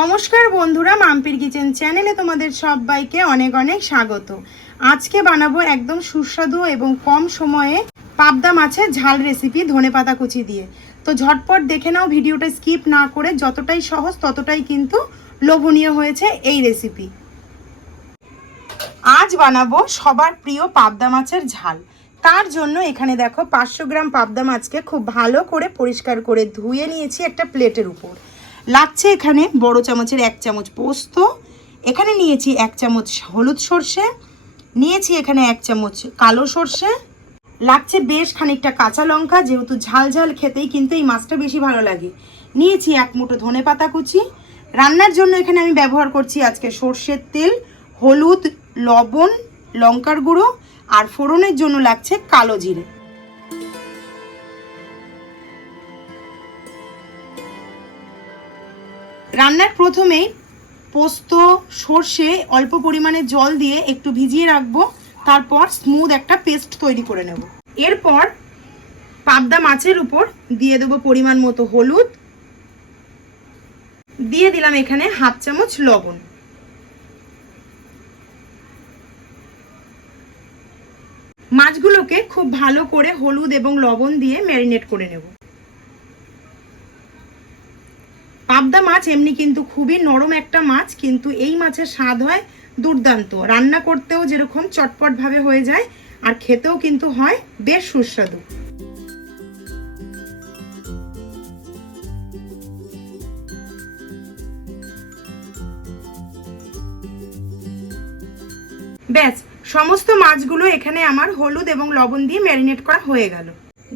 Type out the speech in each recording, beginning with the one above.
নমস্কার বন্ধুরা, মাম্পির কিচেন চ্যানেলে তোমাদের সবাইকে অনেক অনেক স্বাগত। আজকে বানাবো একদম সুস্বাদু এবং কম সময়ে পাবদা মাছের ঝাল রেসিপি ধনেপাতা কুচি দিয়ে। তো ঝটপট দেখে নাও, ভিডিওটা স্কিপ না করে যতটাই সহজ ততটাই কিন্তু লোভনীয় হয়েছে এই রেসিপি আজ বানাবো সবার প্রিয় পাবদা মাছের ঝাল। তার জন্য এখানে দেখো পাঁচশো গ্রাম পাবদা মাছকে খুব ভালো করে পরিষ্কার করে ধুয়ে নিয়েছি একটা প্লেটের উপর। লাগছে এখানে বড় চামচের এক চামচ পোস্ত। এখানে নিয়েছি এক চামচ হলুদ সর্ষে। নিয়েছি এখানে এক চামচ কালো সর্ষে। লাগছে বেশ খানিকটা কাঁচা লঙ্কা, যেহেতু ঝাল ঝাল খেতেই কিন্তু এই মাছটা বেশি ভালো লাগে। নিয়েছি এক মুঠো ধনে পাতা কুচি। রান্নার জন্য এখানে আমি ব্যবহার করছি আজকে সর্ষের তেল, হলুদ, লবণ, লঙ্কার গুঁড়ো, আর ফোড়নের জন্য লাগছে কালো জিরে। রান্নার প্রথমেই পোস্ত, সর্ষে অল্প পরিমাণে জল দিয়ে একটু ভিজিয়ে রাখব, তারপর স্মুথ একটা পেস্ট তৈরি করে নেব। এরপর পাবদা মাছের উপর দিয়ে দেবো পরিমাণ মতো হলুদ। দিয়ে দিলাম এখানে হাফ চামচ লবণ। মাছগুলোকে খুব ভালো করে হলুদ এবং লবণ দিয়ে ম্যারিনেট করে নেব। পাবদা মাছ এমনি কিন্তু খুবই নরম একটা মাছ, কিন্তু এই মাছের স্বাদ হয় দুর্দান্ত। রান্না করতেও যেরকম চটপট ভাবে হয়ে যায়, আর খেতেও কিন্তু হয় বেশ সুস্বাদু। ব্যাস, সমস্ত মাছগুলো এখানে আমার হলুদ এবং লবণ দিয়ে ম্যারিনেট করা হয়ে গেল।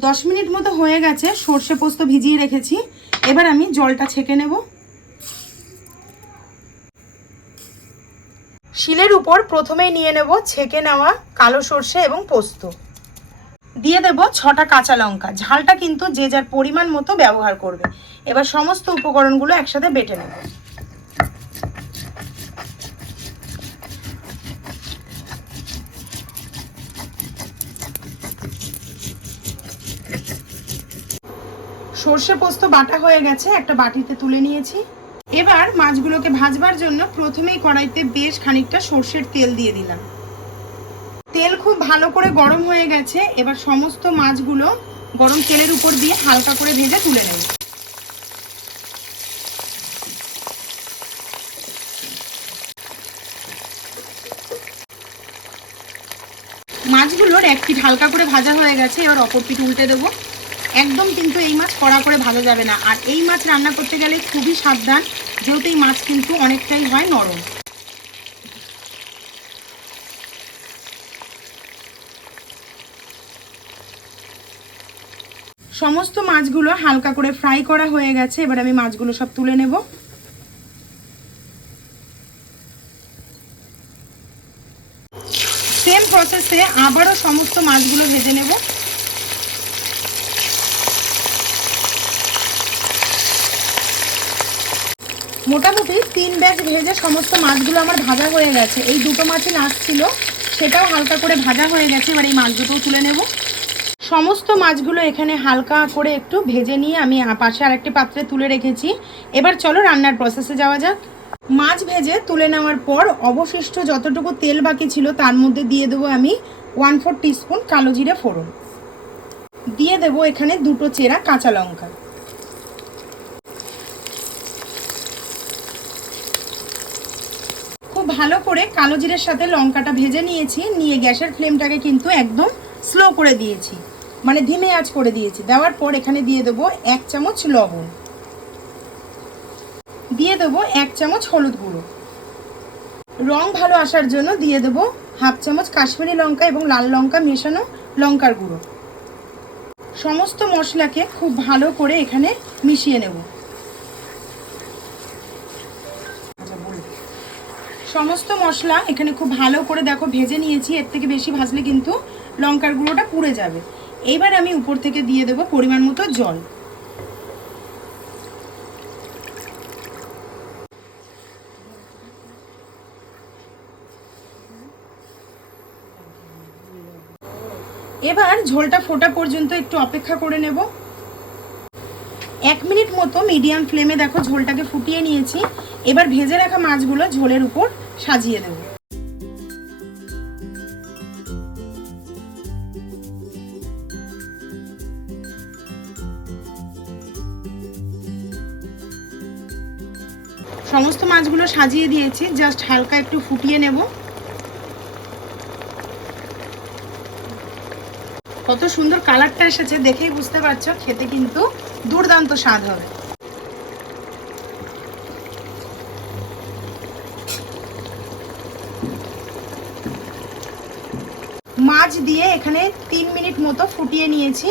দশ মিনিট মতো হয়ে গেছে, সর্ষে পোস্ত ভিজিয়ে রেখেছি। এবার আমি জলটা ছেঁকে নেব। শিলের উপর প্রথমেই নিয়ে নেব ছেঁকে নেওয়া কালো সর্ষে এবং পোস্ত। দিয়ে দেব ছটা কাঁচা লঙ্কা। ঝালটা কিন্তু যে যার পরিমাণ মতো ব্যবহার করবে। এবার সমস্ত উপকরণগুলো একসাথে বেটে নেব। সর্ষে পোস্ত বাটা হয়ে গেছে, একটা বাটিতে তুলে নিয়েছি। এবার মাছগুলোকে ভাজবার জন্য প্রথমেই কড়াইতে বেশ খানিকটা সর্ষের তেল দিয়ে দিলাম। তেল খুব ভালো করে গরম হয়ে গেছে, এবার সমস্ত মাছগুলো গরম তেলের উপর দিয়ে হালকা করে ভেজে তুলে নেব। মাছগুলোর এক পিঠ হালকা করে ভাজা হয়ে গেছে, এবার অপর পিঠ উল্টে দেবো। একদম কিন্তু এই মাছ কড়া করে ভাজা যাবে না। আর এই মাছ রান্না করতে গেলে খুবই সাবধান, যেহেতু এই মাছ কিন্তু অনেকটাই হয় নরম। সমস্ত মাছগুলো হালকা করে ফ্রাই করা হয়ে গেছে, এবার আমি মাছগুলো সব তুলে নেব। সেম প্রসেসে আবারও সমস্ত মাছগুলো ভেজে নেব। মোটামুটি তিন ব্যাচ ভেজে সমস্ত মাছগুলো আমার ভাজা হয়ে গেছে। এই দুটো মাছই নাচছিল সেটাও হালকা করে ভাজা হয়ে গেছে, এবার এই মাছ দুটোও তুলে নেব। সমস্ত মাছগুলো এখানে হালকা করে একটু ভেজে নিয়ে আমি পাশে আরেকটি পাত্রে তুলে রেখেছি। এবার চলো রান্নার প্রসেসে যাওয়া যাক। মাছ ভেজে তুলে নেওয়ার পর অবশিষ্ট যতটুকু তেল বাকি ছিল, তার মধ্যে দিয়ে দেবো আমি ওয়ান ফোর টিস্পুন কালো জিরে ফোড়ন। দিয়ে দেবো এখানে দুটো চেরা কাঁচা লঙ্কা খুব ভালো করে কালো জিরের সাথে লঙ্কাটা ভেজে নিয়েছি, নিয়ে গ্যাসের ফ্লেমটাকে কিন্তু একদম স্লো করে দিয়েছি। মানে ধিমে আঁচ করে দিয়েছি। দেওয়ার পর এখানে দিয়ে দেবো এক চামচ লবণ। দিয়ে দেবো এক চামচ হলুদ গুঁড়ো। রং ভালো আসার জন্য দিয়ে দেবো হাফ চামচ কাশ্মীরি লঙ্কা এবং লাল লঙ্কা মেশানো লঙ্কার গুঁড়ো। সমস্ত মশলাকে খুব ভালো করে এখানে মিশিয়ে নেব। সমস্ত মশলা এখানে খুব ভালো করে দেখো ভেজে নিয়েছি। এর থেকে বেশি ভাজলে কিন্তু লঙ্কার গুঁড়োটা পুড়ে যাবে। এইবার আমি উপর থেকে দিয়ে দেবো পরিমাণ মতো জল। এবার ঝোলটা ফোটা পর্যন্ত একটু অপেক্ষা করে নেব। এক মিনিট মতো মিডিয়াম ফ্লেমে দেখো ঝোলটাকে ফুটিয়ে নিয়েছি। এবার ভেজে রাখা মাছগুলো ঝোলের উপর সাজিয়ে দেবো। সমস্ত মাছগুলো সাজিয়ে দিয়েছি জাস্ট হালকা একটু ফুটিয়ে নেব। কত সুন্দর কালারটা এসেছে, দেখেই বুঝতে পারছ, খেতে কিন্তু দুর্দান্ত স্বাদ হবে। মাছ দিয়ে এখানে তিন মিনিট মতো ফুটিয়ে নিয়েছি।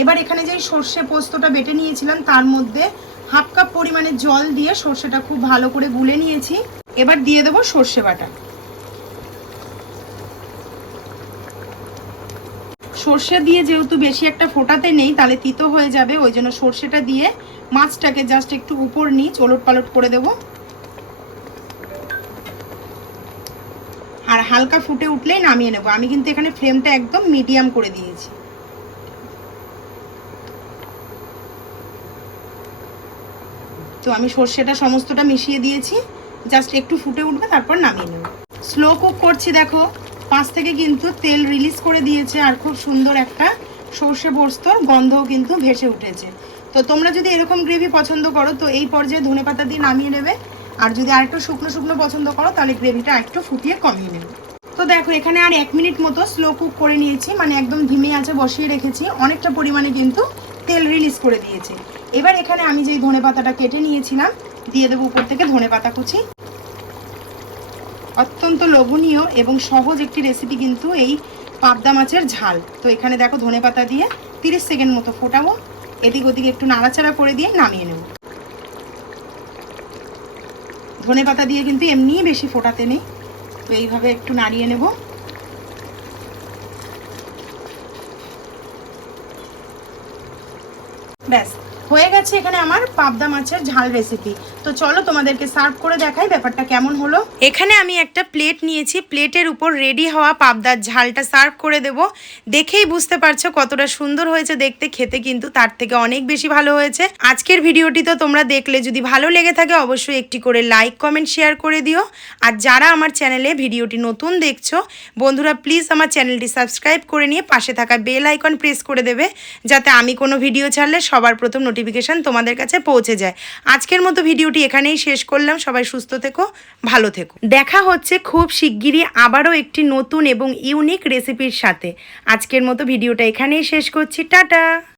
এবার এখানে যে সর্ষে পোস্তটা বেটে নিয়েছিলাম, তার মধ্যে হাফ কাপ পরিমাণে জল দিয়ে সর্ষেটা খুব ভালো করে গুলে নিয়েছি। এবার দিয়ে দেবো সর্ষে বাটা। সর্ষে দিয়ে যেহেতু বেশি একটা ফোটাতে নেই, তাহলে তিতো হয়ে যাবে। ওই জন্য সর্ষেটা দিয়ে মাছটাকে জাস্ট একটু উপর নিচ ওলট পালট করে দেব। আর হালকা ফুটে উঠলেই নামিয়ে নেব। আমি কিন্তু এখানে ফ্লেমটা একদম মিডিয়াম করে দিয়েছি। তো আমি সর্ষেটা সমস্তটা মিশিয়ে দিয়েছি। জাস্ট একটু ফুটে উঠবে, তারপর নামিয়ে নেব। স্লো কুক করছি, দেখো। পাঁচ থেকে কিন্তু তেল রিলিজ করে দিয়েছে আর খুব সুন্দর একটা সর্ষে পোস্তর গন্ধও কিন্তু ভেসে উঠেছে। তো তোমরা যদি এরকম গ্রেভি পছন্দ করো, তো এই পর্যায়ে ধনে পাতা দিয়ে নামিয়ে নেবে। আর যদি আরেকটু শুকনো শুকনো পছন্দ করো, তাহলে গ্রেভিটা একটু ফুটিয়ে কমিয়ে নেবে। তো দেখো, এখানে আর এক মিনিট মতো স্লো কুক করে নিয়েছি মানে একদম ধিমে আছে বসিয়ে রেখেছি। অনেকটা পরিমাণে কিন্তু তেল রিলিজ করে দিয়েছে। এবার এখানে আমি যেই ধনে পাতাটা কেটে নিয়েছিলাম, দিয়ে দেবো উপর থেকে ধনে পাতা কুচি। অত্যন্ত লোভনীয় এবং সহজ একটি রেসিপি কিন্তু এই পাবদা মাছের ঝাল। তো এখানে দেখো ধনে পাতা দিয়ে তিরিশ সেকেন্ড মতো ফোটাবো। এদিক ওদিকে একটু নাড়াচাড়া করে দিয়ে নামিয়ে নেব। ধনে পাতা দিয়ে কিন্তু এমনিই বেশি ফোটাতে নেই। তো এইভাবে একটু নাড়িয়ে নেব। ব্যাস হয়ে গেছে এখানে আমার পাবদা মাছের ঝাল রেসিপি তো চলো তোমাদেরকে সার্ভ করে দেখাই ব্যাপারটা কেমন হলো। এখানে আমি একটা প্লেট নিয়েছি। প্লেটের উপর রেডি হওয়া পাবদার ঝালটা সার্ভ করে দেব। দেখেই বুঝতে পারছ কতটা সুন্দর হয়েছে দেখতে। খেতে কিন্তু তার থেকে অনেক বেশি ভালো হয়েছে। আজকের ভিডিওটি তো তোমরা দেখলে। যদি ভালো লেগে থাকে অবশ্যই একটি করে লাইক কমেন্ট শেয়ার করে দিও। আর যারা আমার চ্যানেলে ভিডিওটি নতুন দেখছ, বন্ধুরা প্লিজ আমার চ্যানেলটি সাবস্ক্রাইব করে নিয়ে পাশে থাকা বেল আইকন প্রেস করে দেবে। যাতে আমি কোনো ভিডিও ছাড়লে সবার প্রথম নোটিফিকেশান তোমাদের কাছে পৌঁছে যায়। আজকের মতো ভিডিওটি এখানেই শেষ করলাম। সবাই সুস্থ থেকো, ভালো থেকো। দেখা হচ্ছে খুব শিগগিরই আবারও একটি নতুন এবং ইউনিক রেসিপির সাথে। আজকের মতো ভিডিওটা এখানেই শেষ করছি। টাটা!